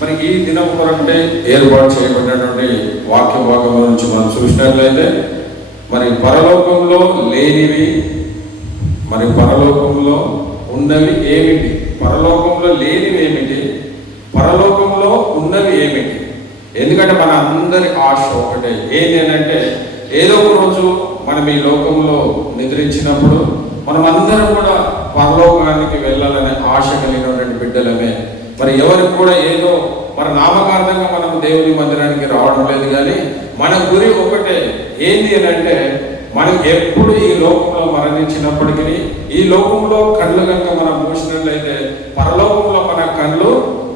మరి ఈ దినం కొరంటే ఏర్పాటు చేయబడినటువంటి వాక్య భాగంలో నుంచి మనం చూసినట్లయితే మరి పరలోకంలో లేనివి మరి పరలోకంలో ఉన్నవి ఏమిటి, పరలోకంలో లేనివి ఏమిటి, పరలోకంలో ఉన్నవి ఏమిటి. ఎందుకంటే మన అందరి ఆశ ఒకటే, ఏంటంటే ఏదో ఒక రోజు మనం ఈ లోకంలో నిద్రించినప్పుడు మనం అందరం కూడా పరలోకానికి వెళ్ళాలనే ఆశ కలిగినటువంటి బిడ్డలమే. మరి ఎవరికి కూడా ఏదో మన నామకార్థంగా మనం దేవుని మందిరానికి రావడం లేదు, కానీ మన గురి ఒకటే. ఏంటి అని అంటే మనం ఎప్పుడు ఈ లోకంలో మరణించినప్పటికీ ఈ లోకంలో కళ్ళు కనుక మనం మూసినట్లయితే పరలోకంలో మన కళ్ళు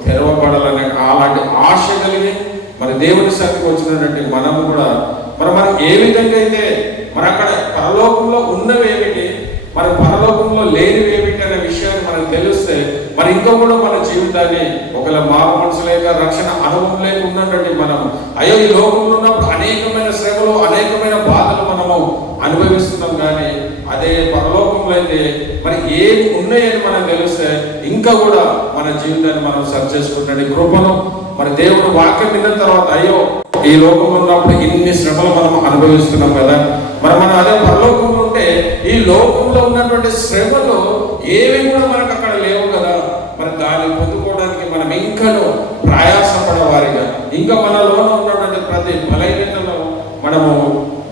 తెరవబడాలనే అలాంటి ఆశ కలిగి మరి దేవుని సన్నిధికి వచ్చినటువంటి మనం కూడా మనం ఏ విధంగా అయితే మరి అక్కడ పరలోకంలో ఉన్నవి ఏమిటి, మరి పరలోకంలో లేనివి ఏమిటి అనే విషయాన్ని మనకు తెలిస్తే మరి ఇంకా కూడా మన జీవితాన్ని ఒకవేళ మారు మనసు లేక రక్షణ అనుభవం లేక ఉన్నటువంటి మనం అయ్యో ఈ లోకంలో ఉన్నప్పుడు అనేకమైన శ్రమలు అనేకమైన బాధలు మనము అనుభవిస్తున్నాం, కానీ అదే పరలోకంలో అయితే మరి ఏమి ఉన్నాయని మనకు తెలిస్తే ఇంకా కూడా మన జీవితాన్ని మనం సరి చేసుకుంటే కృపను మరి దేవుడు వాక్యం విన్న తర్వాత అయ్యో ఈ లోకంలో ఉన్నప్పుడు ఇన్ని శ్రమలు మనం అనుభవిస్తున్నాం కదా, మరి మనం అదే పరలోకంలో ఉంటే ఈ లోకంలో ఉన్నటువంటి శ్రమలు ఏవి కూడా మనకు అక్కడ లేవు కదా, మరి దాన్ని పొందుకోవడానికి మనం ఇంకనూ ప్రయాసపడేవారిగా ఇంకా మనలోన ఉన్నటువంటి ప్రతి బలహీనతను మనము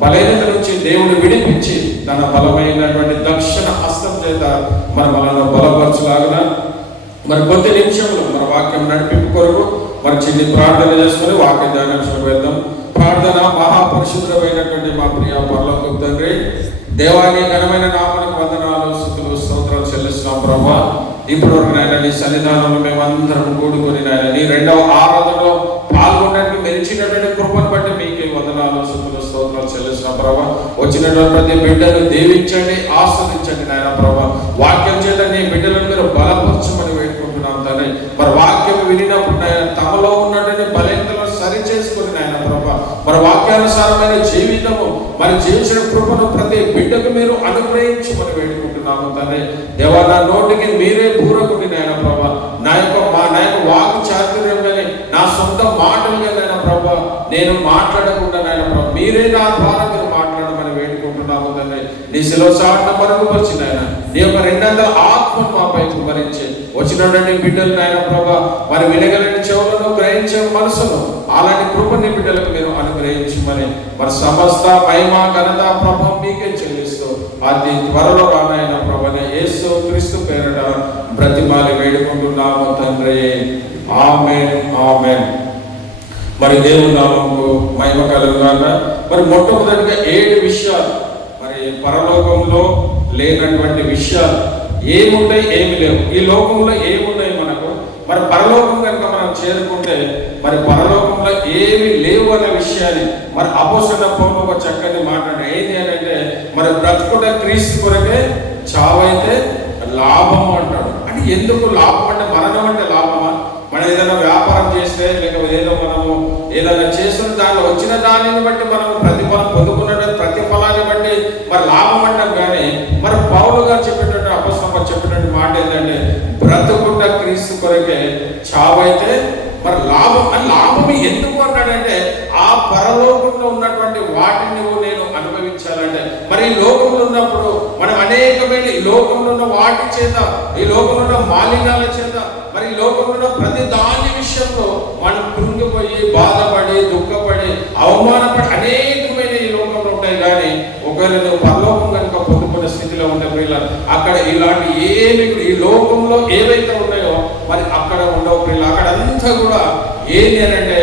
బలహీనత నుంచి దేవుడు విడిపించి తన బలమైనటువంటి దక్షిణ హస్తం చేత మనలను బలపరచులాగిన మరి కొద్ది నిమిషంలో మన వాక్యం నడిపింపు కొరకు మరి చిన్ని ప్రార్థన చేసుకుని వాక్య ధ్యానాంశం వెళ్దాం. ప్రార్థన. మహాపరిశుద్ధమైనటువంటి మా ప్రియ పరలోకపు తండ్రి, దేవాన్ని ఘనమైన నామమునకు వందనాలు స్తుతులు స్తోత్రాలు చెల్లిస్తున్నాం ప్రభువా. ఇప్పుడు నాయన నీ సన్నిధానంలో మేమందరం కూడుకొని నాయన నీ రెండవ ఆరాధనలో పాల్గొనడానికి మెరిచినటువంటి కృపను బట్టి మీకే వందనాలు స్తుతులు స్తోత్రాలు చెల్లిస్తున్నాం ప్రభువా. వచ్చినటువంటి ప్రతి బిడ్డను దీవించండి, ఆస్వాదించండి నాయన ప్రభువా. వాక్యం చేత నీ బిడ్డలను మీరు బలపరచమని వేడుకుంటున్నాం తండ్రి. మరి వాక్యం వినినప్పుడు నాయన తమలో ఉన్నటువంటి బలహీనతలను సరి చేసుకుని నాయన ప్రభువా మరి వాక్యానుసారమైన జీవితము మరి జీవించిన కృపను ప్రతి బిడ్డకు మీరు అనుగ్రహించమని వేడుకుంటున్నాము తండ్రి. దేవా నా నోటికి మీరే పూరకుడి నాయన ప్రభా, నా యొక్క వాక్ చాతుర్యం కానీ నా సొంత మాటలు నాయన ప్రభా నేను మాట్లాడకుండా నాయన ప్రభా మీరే నా ద్వారా మీరు మాట్లాడమని వేడుకుంటున్నాము తండ్రి. నీ శిలువ చాటును మరుగుపరిచి నాయన నీ యొక్క 200 ఆత్మను మాపై కుమరించి వచ్చినటువంటి బిడ్డలు నాయన ప్రభా మరి వినగలని చెవులను గ్రహించే మనసును అలాంటి కృపని బిడ్డలకు మీరు అనుగ్రహించమని మరి సమస్త మహిమ ఘనత ప్రభావం మీకే చెల్లిస్తూ అతి త్వరలో రానాయన ప్రభనే యేసు క్రీస్తు పేరిట బ్రతిమాలి వేడుకుంటున్నాము తండ్రి. ఆమేన్ ఆమేన్. మరి దేవుని నామముకు మహిమ కలుగుగాక. మరి మొట్టమొదటిగా 7 విషయాలు మరి పరలోకంలో లేనటువంటి విషయాలు ఏముంటాయి, ఏమి లేవు. ఈ లోకంలో ఏమున్నాయి మనకు, మరి పరలోకం కనుక మనం చేరుకుంటే మరి పరలోకంలో ఏమి లేవు అనే విషయాన్ని మరి అపోస్తలుడైన పౌలు ఒక చక్కని మాట్లాడాడు. ఏంటి అని అంటే మరి బ్రతుకుట క్రీస్తు కొరకే, చావైతే లాభము అంటాడు. అంటే ఎందుకు లాభం అంటే మరణం అంటే లాభమా? మనం ఏదైనా వ్యాపారం చేస్తే లేకపోతే ఏదో మనము ఏదైనా చేస్తున్న దానిలో వచ్చిన దానిని బట్టి మనము ప్రతిఫలం పొందుకున్న ప్రతిఫలాన్ని బట్టి మరి లాభం అంటాం, కానీ మరి పౌలు గారు చెప్పేటట్టు అపోస్తలుడు చెప్పేటట్టు మాట ఏంటంటే బ్రతుకుట క్రీస్తు కొరకే, చావైతే మరి లాభం. అని లాభం ఎందుకు అన్నాడంటే ఆ పరలోకంలో ఉన్నటువంటి వాటిని నువ్వు నేను అనుభవించాలంటే మరి ఈ లోకంలో ఉన్నప్పుడు మనం అనేకమైన ఈ లోకంలో ఉన్న వాటి చేత ఈ లోకంలో ఉన్న మాలిన్యాల చేత మరి ఈ లోకంలో ఉన్న ప్రతి దాని విషయంలో మనం కృంగిపోయి బాధపడి దుఃఖపడి అవమానపడి అనేకమైన ఈ లోకంలో ఉంటాయి, కానీ ఒకవేళ నువ్వు పరలోకం కనుక పొందుకునే స్థితిలో ఉంటే ప్రియుల అక్కడ ఇలాంటి ఏమి ఈ లోకంలో ఏవైతే ఉన్నాయో మరి అక్కడ ఉండవు ప్రియుల. అక్కడ అంతా కూడా ఏంటి అని అంటే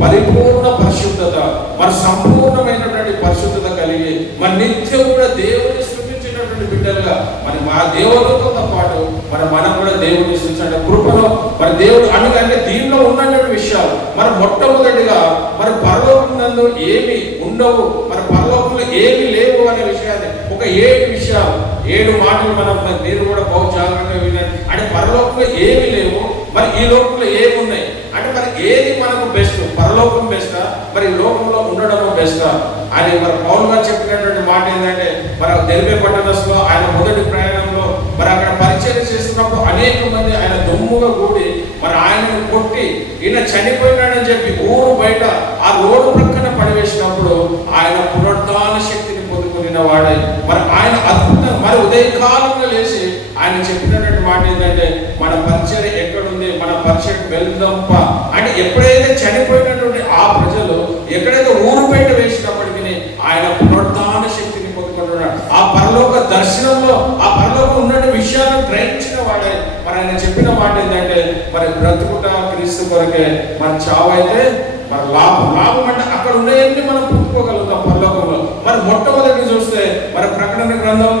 పరిపూర్ణ పరిశుద్ధత మరి సంపూర్ణమైనటువంటి పరిశుద్ధత కలిగి మరి నిత్యం కూడా దేవుని స్తుతించినటువంటి బిడ్డలుగా మరి మా దేవునితో పాటు మరి మనం కూడా దేవుని స్తుతించే కృపలో మరి దేవుడు అంటే దీనిలో ఉన్నటువంటి విషయాలు మరి మొట్టమొదటిగా మరి పరలోకమునందు ఏమి ఉండవు, మరి పరలోకంలో ఏమి లేవు అనే విషయాన్ని ఒక 7 విషయాలు 7 మాటలు మనం మీరు కూడా బహు జాగ్రత్తగా వినండి. అంటే పరలోకంలో ఏమి లేవు, మరి ఈ లోకంలో ఏమి ఉన్నాయి అంటే మరి ఏది మనకు బెస్ట్, పరలోకం బెస్టా మరి ఈ లోకంలో ఉండడము బెస్టా అని మరి పౌలు గారు చెప్పినటువంటి మాట ఏంటంటే మరి దెర్బే పట్టణంలో ఆయన మొదటి ప్రయాణంలో మరి అక్కడ పరిచయం చేస్తున్న చూసినప్పుడు అనేక మంది ఆయన దుమ్ముగా కూడి మరి ఆయనను కొట్టి ఈయన చనిపోయినాడని చెప్పి ఊరు బయట ఆ రోడ్డు ప్రక్కన పడివేసినప్పుడు ఆయన పునరుద్ధాన శక్తిని పొందుకున్న వాడై మరి ఆయన అద్భుతం మరి ఉదయకాలంలో లేచి ఆయన చెప్పినటువంటి మాట ఏంటంటే మన పరిచయం ఎక్కడుంది, మన పరిచయం వెళ్దాంప అంటే ఎప్పుడైతే చనిపోయినటువంటి ఆ ప్రజలు ఎక్కడైతే ఊరు బయట వేసినప్పటికీ ఆయన పునరుద్ధాన శక్తిని పొందుకుంటున్నాడు. ఆ పరలోక దర్శనంలో ఆ పరలోకం ఉన్న విషయాలను గ్రహించిన వాడే మరి ఆయన చెప్పిన మాట ఏంటంటే మరి బ్రతుకుట క్రీస్తు కొరకే, మరి చావైతే మరి లాభం అంటే అక్కడ ఉన్నాయన్నీ మనం పొందుకోగలుగుతాం పరలోకంలో. మరి మొట్టమొదటి చూస్తే మరి ప్రకటన గ్రంథం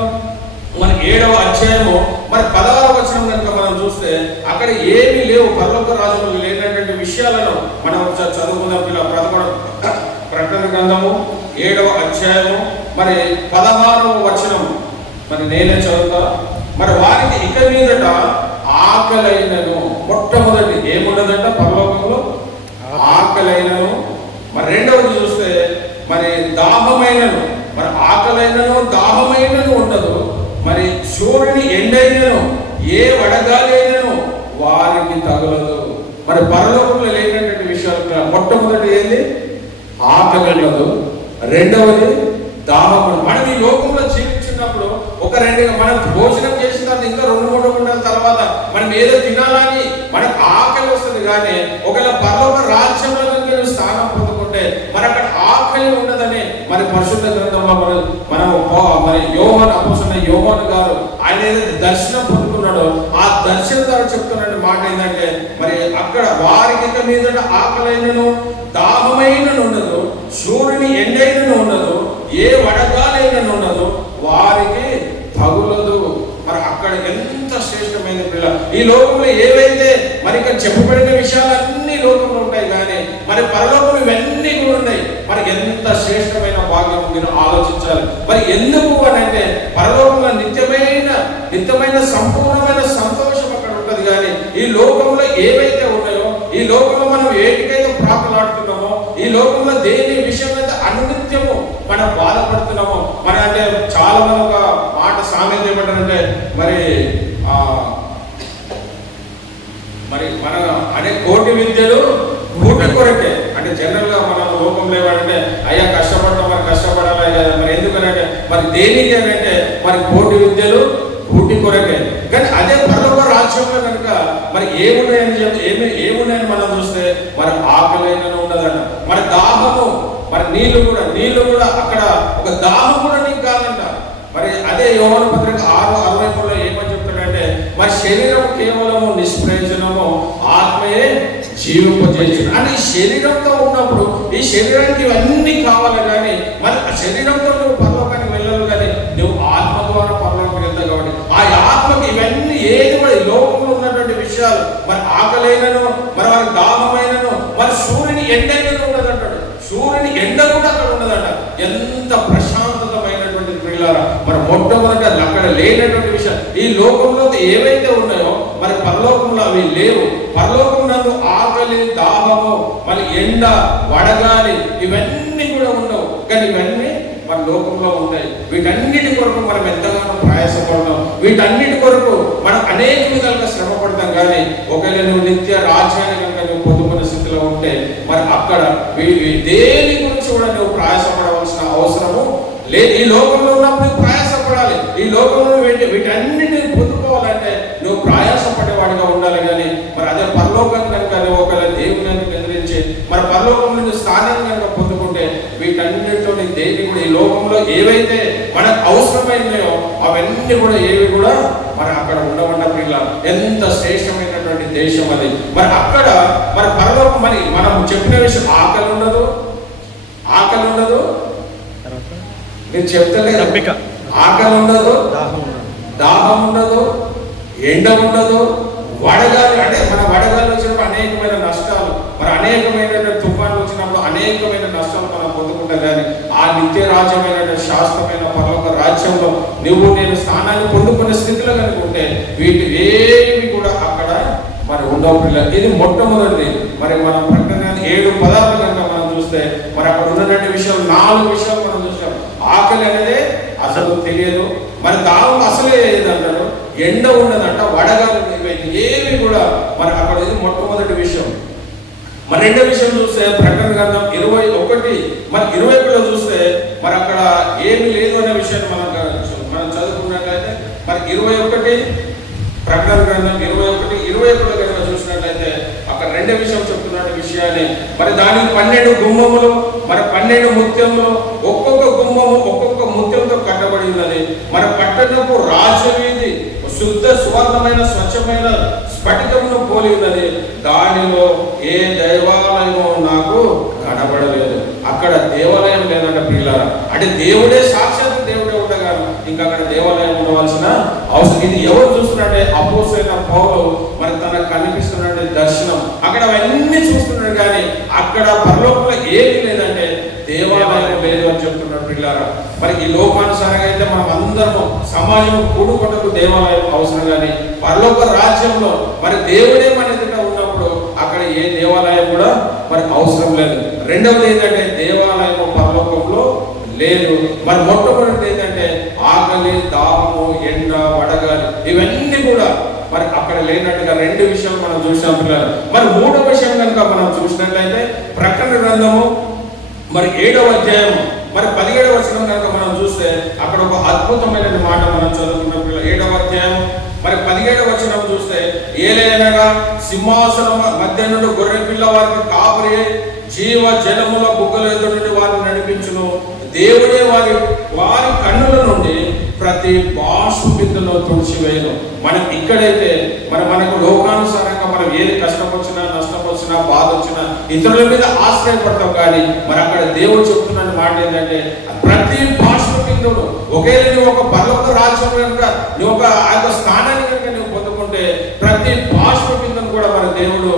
మన 7వ అధ్యాయము మరి 16వ వచనం కనుక మనం చూస్తే అక్కడ ఏమీ లేవు, పరలోక రాజ్యంలో లేనటువంటి విషయాలను మనం చదువుకుందాం. ప్రకటన గ్రంథము 7వ అధ్యాయము మరి 16వ వచనం మరి నేనే చదువుతా. మరి వారికి ఇక మీదట ఆకలైనను, మొట్టమొదటి ఏముండదంట పరలోకంలో ఆకలైనను. మరి రెండవది చూస్తే మరి దాహమైనను, మరి ఆకలైనను దాహమైనను ఉండదు. మరి సూర్యుని ఎండైనను ఏ వడగాలి అయినను వారికి తగలదు. మరి పరలోకంలో లేనటువంటి విషయాలు మొట్టమొదటి ఏంది ఆకలి ఉండదు, రెండవది దాహం. మనం ఈ లోకంలో జీవించినప్పుడు ఒక మనం భోజనం చేసిన తర్వాత ఇంకా 2-3 గంటల తర్వాత మనం ఏదో తినాలని మనకు ఆకలి వస్తుంది. కానీ ఒకవేళ పరలోక రాజ్యంలో కనుక స్థానం పొందుకుంటే మరి అక్కడ ఆకలి ఉండదని మరి పరిశుద్ధ గ్రంథంలో మనం మరి యోహాను గారు ఆయన ఏదైతే దర్శనం పొందుకున్నాడో ఆ దర్శనం ద్వారా చెప్తున్న మాట ఏంటంటే మరి అక్కడ వారికి మీద ఆకలైనను దాహమైనను ఉండదు, సూర్యుని ఎండైనను ఉండదు, ఏ వడగాలైనను ఉండదు, వారికి తగులదు. మరి అక్కడ ఎంత శ్రేష్టమైన పిల్ల. ఈ లోకంలో ఏవైతే మరి ఇక్కడ చెప్పబడిన విషయాలన్నీ లోకంలో ఉంటాయి, కానీ మరి పరలోకంలో ఇవన్నీ కూడా ఉన్నాయి. మరి ఎంత శ్రేష్టమైన భాగ్యం మీరు ఆలోచించాలి. మరి ఎందుకు అని అంటే పరలోకంలో నిత్యమైన సంపూర్ణమైన సంతోషం అక్కడ ఉంటది. కానీ ఈ లోకంలో ఏవైతే ఉన్నాయో, ఈ లోకంలో మనం ఏటికైతే ప్రాకులాడుతున్నామో, ఈ లోకంలో దేని విషయం అయితే అనునిత్యము మనం బాధపడుతున్నామో, మన అంటే చాలా మంది ఒక మాట సామెత ఏమంటారంటే మరి మన అనే కోటి విద్యలు కూటి కొరకే. అంటే జనరల్ గా మనం లోకంలో ఏమంటే అయ్యా కష్టపడతాం, మరి కష్టపడాలి కదా. మరి ఎందుకనంటే మరి దేనికి అంటే మరి కోటి విద్యలు కూటి కొరకే. కానీ అదే పరలోక రాజ్యంలో కనుక మరి ఏమున్నాయని మనం చూస్తే మరి ఆకలైనను ఉండదంట, మరి దాహము, మరి నీళ్లు కూడా అక్కడ ఒక దాహం కూడా నీకు కాదంట. మరి అదే యోహాను పత్రిక 6:63 ఏమని చెప్తాడంటే మరి శరీరం కేవలము నిష్ప్రయోజనము, ఆత్మయే జీవింపజేయు. అని శరీరంతో ఉన్నప్పుడు ఈ శరీరానికి ఇవన్నీ కావాలి, కానీ మరి ఆ శరీరంతో నువ్వు పరలోకానికి వెళ్ళాలి, కానీ నువ్వు ఆత్మ ద్వారా పరలోకానికి వెళ్తావు. కాబట్టి ఆ ఆత్మకి ఇవన్నీ ఏది కూడా ఈ లోకంలో ఉన్నటువంటి విషయాలు మరి ఆకలైనను, మరి వారికి దాహమైనను, మరి సూర్యుని ఎండైనను ఉండదంటాడు. సూర్యుని ఎండ కూడా అక్కడ ఉండదంట. ఎంత ప్రశాంతమైనటువంటి పిల్లరా. మరి మొట్టమొదట అక్కడ లేనటువంటి విషయం ఈ లోకంలో ఏవైతే ఉన్నాయో మరి పరలోకంలో అవి లేవు. పరలోకం నందు ఆకలి, దాహము, మరి ఎండ, వడగాలి ఇవన్నీ కూడా ఉండవు. కానీ ఇవన్నీ మన లోకంలో ఉంటాయి. వీటన్నిటి కొరకు మనం ఎంతగానో ప్రయాసపడతాం, వీటన్నిటి కొరకు మనం అనేక విధాలుగా శ్రమ పడతాం. కానీ ఒకవేళ నువ్వు నిత్య రాజ్యాన్ని కనుక నువ్వు పొందుకున్న స్థితిలో ఉంటే మరి అక్కడ దేని గురించి కూడా నువ్వు ప్రయాసపడవలసిన అవసరము లేదు. ఈ లోకంలో ఉన్నప్పుడు ప్రయాసపడాలి. ఈ లోకంలో వీటన్నిటిని పొందుకోవాలంటే నువ్వు ప్రయాసపడేవాడిగా ఉండాలి. కానీ మరి అదే పరలోకం కనుక నువ్వు ఒకవేళ దేవుని ఎదిరించి మరి పరలోకం నుంచి స్థానాన్ని కనుక పొందుకుంటే వీటన్నిటిలో దేని కూడా ఈ లోకంలో ఏవైతే మనకు అవసరమైనాయో అవన్నీ కూడా ఏవి కూడా మరి అక్కడ ఉండవన్న పిల్ల. ఎంత శ్రేష్టమైనటువంటి దేశం అది. మరి అక్కడ మరి పరలోకం మరి మనం చెప్పిన విషయం ఆకలి ఉండదు మీరు చెప్తలేదు. ఆకలి ఉండదు, దాహం ఉండదు, ఎండ ఉండదు, వడగాలి. అంటే మన వడగాలి వచ్చినప్పుడు అనేకమైన నష్టాలు, మరి అనేకమైన తుఫాన్లు వచ్చినప్పుడు అనేకమైన నష్టాలు మనం పొందుకుంటాం. కానీ ఆ నిత్య రాజ్యమైన శాశ్వతమైన పరలోక రాజ్యంలో నువ్వు నేను స్థానాన్ని పొందుకునే స్థితిలో కనుక ఉంటే వీటి ఏవి కూడా అక్కడ మరి ఉండవు పిల్లలు. ఇది మొట్టమొదటిది. మరి మనం ప్రకటన 7 పదాలు కనుక మనం చూస్తే మరి అక్కడ ఉన్నటువంటి విషయాలు 4 విషయాలు మనం చూస్తాం. ఆకలి అనేది అసలు తెలియదు, మరి దాహం అసలే లేదు అంటారు, ఎండ ఉండదంట, వడగాలు ఏవి కూడా మరి అక్కడ ఇది మొట్టమొదటి విషయం. మరి రెండో విషయం చూస్తే ప్రకటన గ్రంథం 21 మరి 21లో చూస్తే మరి అక్కడ ఏమి లేదు అనే విషయాన్ని మనం చదువుకున్నట్లయితే మరి 21 ప్రకటన గ్రంథం 21 కనుక చూసినట్లయితే అక్కడ రెండో విషయం చెప్తున్న విషయాన్ని మరి దానికి 12 గుమ్మములు మరి 12 ముత్యములు, ఒక్కొక్క గుమ్మము ఒక్కొక్క ముత్యంతో కట్టబడి ఉన్నది. మరి పట్టణపు రాజవీధి శుద్ధ సువర్ణమైన స్వచ్ఛమైన స్ఫటికమును పోలి ఉన్నది. దానిలో ఏ దైవాలయమో నాకు కనబడలేదు. అక్కడ దేవాలయం లేదంట ప్రియులారా. అంటే దేవుడే సాక్షాత్ దేవుడే ఉండగా ఇంకా అక్కడ దేవాలయం ఉండవలసిన అవసరం. ఇది ఎవరు చూస్తున్నట్టే అపోస్తలుడైన పౌలు మరి తనకు కనిపిస్తున్న దర్శనం అక్కడ అవన్నీ చూస్తున్నాడు, కానీ అక్కడ పరలోకంలో ఏమీ లేదంటే దేవాలయం లేదు అని చెప్తున్నాడు ప్రియులారా. మరి ఈ లోకానుసారంగా అయితే మనం అందరము సమాజం కూడుకొనకు దేవాలయం అవసరం, కానీ పరలోక రాజ్యంలో మరి దేవుడే మన ఎదుట ఉన్నప్పుడు అక్కడ ఏ దేవాలయం కూడా మరి అవసరం లేదు. రెండవది ఏంటంటే దేవాలయం పరలోకంలో లేదు. మరి మొట్టమొదటి ఏంటంటే ఆకలి, దాహము, ఎండ, వడగాలి ఇవన్నీ కూడా మరి అక్కడ లేనట్టుగా రెండు విషయాలు మనం చూసాం పిల్లలు. మరి మూడవ విషయం కనుక మనం చూసినట్లయితే ప్రకటన గ్రంథము మరి 7వ అధ్యాయం మరి 17వ వచనం కనుక మనం చూస్తే అక్కడ ఒక అద్భుతమైన మాట మనం చదువుకున్న పిల్లలు. 7వ అధ్యాయం మరి 17వ వచనం చూస్తే ఏలైనగా సింహాసనం మధ్య నుండి గొర్రె పిల్ల వారికి కాపరి జీవ జలముల బుగ్గల ఎదురు నుండి వారిని నడిపించును. దేవుడే వారి కన్నుల నుండి ప్రతి బాషు బిందులో తుడిచివేయను. మనం ఇక్కడైతే మనకు లోకానుసారంగా మనం ఏది కష్టం వచ్చినా నష్టం వచ్చినా బాధ వచ్చినా ఇతరుల మీద ఆశ్రయపడతాం, కానీ మరి అక్కడ దేవుడు చెప్తున్న మాట ఏంటంటే ప్రతి బాషు బిందువును ఒకేలా నువ్వు ఒక పర్వత రాజ్యం కనుక నువ్వు ఒక ఆ యొక్క స్థానాన్ని కనుక నువ్వు పొందుకుంటే ప్రతి బాష్ప బిందును కూడా మన దేవుడు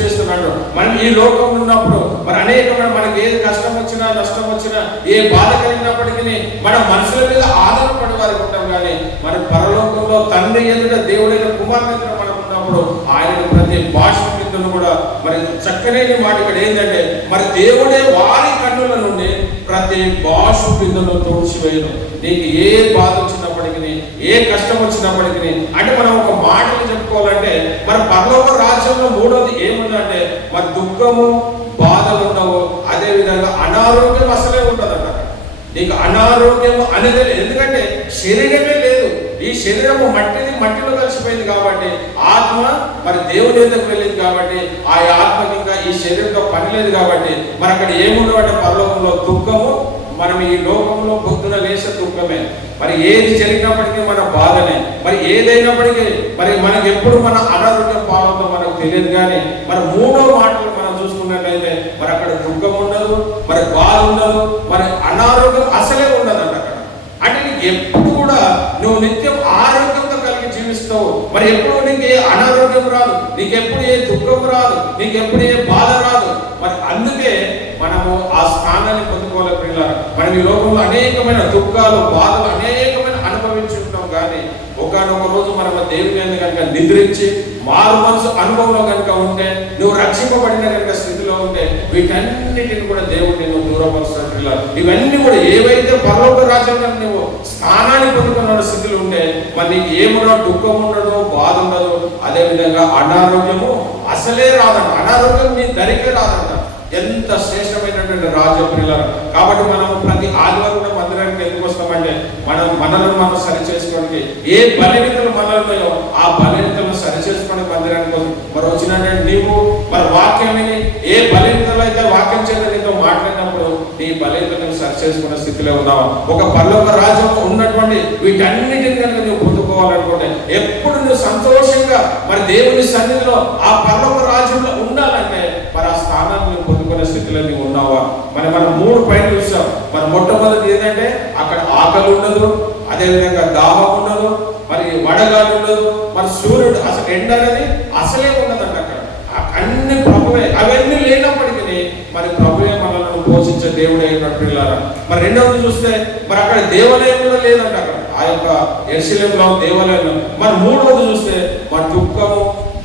వేస్తున్నాడు. మనం ఈ లోకంలో ఉన్నప్పుడు మరి అనేకమైన మనకి ఏది కష్టం వచ్చినా నష్టం వచ్చినా ఏ బాధ కలిగినప్పటికీ మనం మనుషుల మీద ఆధారపడి వారికి ఉంటాం, కానీ మరి పరలోకంలో తండ్రి ఎదుట దేవుడైన కుమారుడు మనం ఉన్నప్పుడు ఆయన ప్రతి బాష్ప బిందును కూడా మరి చక్కనే మాట ఇక్కడ ఏంటంటే మరి దేవుడే వారి కన్నుల నుండి ప్రతి బాష్ప బిందును తుడిచివేయను. నీకు ఏ బాధ వచ్చినప్పటికీ ఏ కష్టం వచ్చినప్పటికీ అంటే మనం ఒక మాటలు చెప్పుకోవాలంటే మరి పరలోక రాజ్యంలో మూడోది ఏముందంటే మరి దుఃఖము బాధలు ఉండవు, అదే విధంగా అనారోగ్యం అసలే ఉండదన్నమాట. నీకు అనారోగ్యం అనేది ఎందుకంటే శరీరమే లేదు. ఈ శరీరము మట్టిలో కలిసిపోయింది కాబట్టి ఆత్మ మరి దేవుని దగ్గరకు వెళ్ళింది కాబట్టి ఆ ఆత్మకి ఇంకా ఈ శరీరంతో పని లేదు కాబట్టి మరి అక్కడ ఏముండవు అంటే పరలోకంలో దుఃఖము. మనం ఈ లోకంలో పొద్దున లేసే దుఃఖమే, మరి ఏది జరిగినప్పటికీ మన బాధనే, మరి ఏదైనప్పటికీ మరి మనకి ఎప్పుడు మన అనారోగ్యం పాలవుతో మనకు తెలియదు. కానీ మరి మూడో మాటలు మనం చూసుకున్నట్లయితే మరి అక్కడ దుఃఖం ఉండదు, మరి బాధ ఉండదు, మరి అనారోగ్యం అసలే ఉండదు అక్కడ. అంటే నీకు ఎప్పుడు కూడా నువ్వు నిత్యం ఆరోగ్యంతో కలిగి జీవిస్తావు. మరి ఎప్పుడు నీకు ఏ అనారోగ్యం రాదు, నీకెప్పుడు ఏ దుఃఖం రాదు, నీకెప్పుడు ఏ బాధ రాదు. మరి అందుకే మనము ఆ స్థానాన్ని పొందుకోవాలి పిల్లలు. మనం ఈ లోకంలో అనేకమైన దుఃఖాలు బాధలు అనేకమైన అనుభవించి ఉంటాం, కానీ ఒకనొక రోజు మనం దేవుని కనుక నిద్రించి మారు మనసు అనుభవంలో కనుక ఉంటే నువ్వు రక్షింపబడిన కనుక స్థితిలో ఉంటే వీటన్నిటిని కూడా దేవుడు నిన్ను దూరపరుస్తున్న పిల్లలు. ఇవన్నీ కూడా ఏవైతే పరలోక రాజ్యంలో నువ్వు స్థానాన్ని పొందుకున్న స్థితిలో ఉంటే మరి నీకు ఏముండదు, దుఃఖం ఉండదు, బాధ ఉండదు, అదేవిధంగా అనారోగ్యము అసలే రాదంట. అనారోగ్యం నీ దరికే రాదంట. ఎంత శ్రేష్టమైనటువంటి రాజ్యం పిల్లలు. కాబట్టి మనం ప్రతి ఆదివారం కూడా మందిరానికి ఎందుకు వస్తామంటే మనల్ని సరి చేసుకోవడానికి ఏ బలహీనతలు మనలో ఆ బలహీనతలను సరి చేసుకోవడానికి మందిరానికి వస్తాం. మరి వచ్చినట్టే నీవు మరి వాక్యం విని ఏ బలహీనతలు అయితే వాక్యం చేత నీతో మాట్లాడినప్పుడు నీ బలహీనతలను సరి చేసుకున్న స్థితిలో ఉన్నావా. ఒక పరలోక రాజ్యంలో ఉన్నటువంటి వీటన్నిటిని కనుక నువ్వు పొందుకోవాలనుకుంటే ఎప్పుడు నువ్వు సంతోషంగా మరి దేవుని సన్నిధిలో ఆ పరలోక రాజ్యంలో ఉండాలంటే మరి ఆ స్థానాన్ని పొందుకునే స్థితిలో నీవు ఉన్నావా. మనం 3 పాయింట్లు చూసాం. మరి మొట్టమొదటి ఏంటంటే అక్కడ ఆకలి ఉండదు, అదేవిధంగా దాహం ఉండదు, మరి వడగాలి ఉండదు, మరి సూర్యుడు అసలు ఎండ అనేది అసలే ఉండదంట. అక్కడ అన్ని ప్రభువే. అవన్నీ లేనప్పటికీ మరి ప్రభువే మనల్ని పోషించే దేవుడు అయినట్టు పిల్లలు. మరి రెండవది చూస్తే మరి అక్కడ దేవాలయం కూడా లేదంట. అక్కడ ఆ యొక్క యెరూషలేములో దేవాలయం. మరి మూడవది చూస్తే మరి దుఃఖము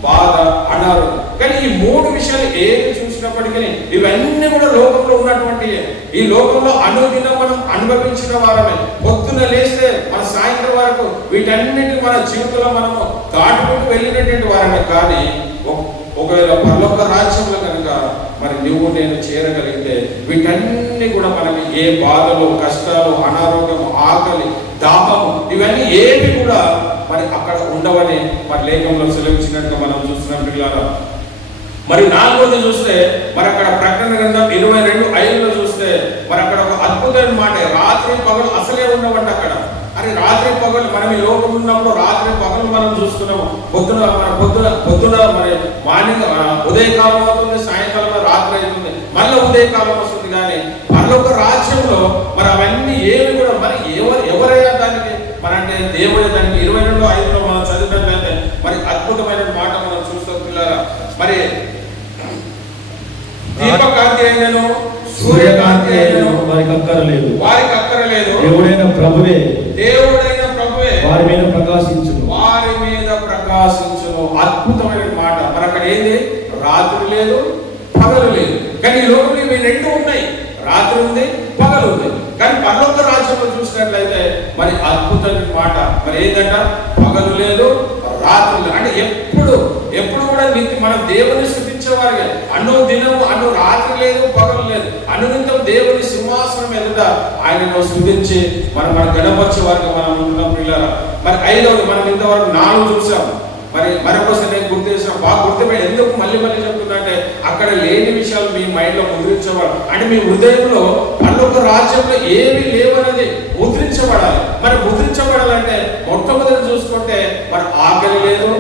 బాధ అనారోగ్యం. కానీ ఈ 3 విషయాలు ఏది చూసినా చూసినప్పటికీ ఇవన్నీ కూడా లోకంలో ఉన్నటువంటి, ఈ లోకంలో అనుదినం మనం అనుభవించిన వారమే. పొద్దున లేస్తే మన సాయంత్రం వరకు వీటన్నిటి మన జీవితంలో మనము దాటుకుంటూ వెళ్ళినటువంటి వారమే. కానీ ఒకవేళ పరలోక రాజ్యంలో కనుక మరి నువ్వు నేను చేరగలిగితే వీటన్ని కూడా మనకి ఏ బాధలు, కష్టాలు, అనారోగ్యం, ఆకలి, దాహము ఇవన్నీ ఏవి కూడా మరి అక్కడ ఉండవని మరి లేఖంలో సెలవిచ్చినట్టుగా మనం చూస్తున్నాం పిల్లల. మరి 4వది చూస్తే మరి అక్కడ ప్రకటన గ్రంథం 22:5లో చూస్తే మరి అక్కడ ఒక అద్భుతమైన మాట, రాత్రి పగలు అసలే ఉండవండి అక్కడ. అరే రాత్రి పగలు మనం ఈ లోకం ఉన్నప్పుడు రాత్రి పగలు మనం చూస్తున్నాము. పొద్దున మరి మార్నింగ్ ఉదయకాలం అవుతుంది, సాయంకాలం రాత్రి అవుతుంది, మళ్ళీ ఉదయకాలం వస్తుంది. కానీ పరలోక రాజ్యంలో మరి అవన్నీ ఏవి కూడా మరి ఎవరైనా దానికి మరి అంటే దేవుడే దానికి 22:5లో మనం చదివినట్లయితే మరి అద్భుతమైన మాట మనం చూస్తాం పిల్లరా. మరి దీపకాంతి అయినను సూర్యకాంతి అయినను వారికి అక్కరలేదు, దేవుడైన ప్రభువే వారి మీద ప్రకాశించును. అద్భుతమైన మాట. మరి అక్కడ ఏంది? రాత్రి లేదు, పగలు లేదు. కానీ ఈ లోకంలో ఇవి రెండు ఉన్నాయి, రాత్రి ఉంది, పగలు ఉంది. కానీ పరలోక రాజ్యంలో చూసినట్లయితే మరి అద్భుతమైన మాట. మరి ఏంటంట? పగలు లేదు, రాత్రి లేదు. అంటే ఎప్పుడు కూడా మనం దేవుని స్తుతించేవారుగా దినము రాత్రి లేదు, పగలు లేదు, అనునిత్యం దేవుని సింహాసనం ఎదుట ఆయనను స్తుతించి మనం గణపరిచేవారుగా మనం ఉంటున్నాం పిల్లరా. మరి 5వది మనం ఇంతవరకు 4 చూసాం. మరి మరొకసారి నేను గుర్తు చేసిన బాగా గుర్తుపెట్టి ఎందుకు మళ్ళీ చెప్తున్నట్టే అక్కడ లేని విషయాలు మీ మైండ్ లో ముద్రించేవాడు. అంటే మీ హృదయంలో పరలోక రాజ్యంలో ఏవి లేవనేది ముద్రించబడాలి. మరి ముద్రించబడాలంటే మొట్టమొదటి చూసుకుంటే మరి ఆకలి లేదు,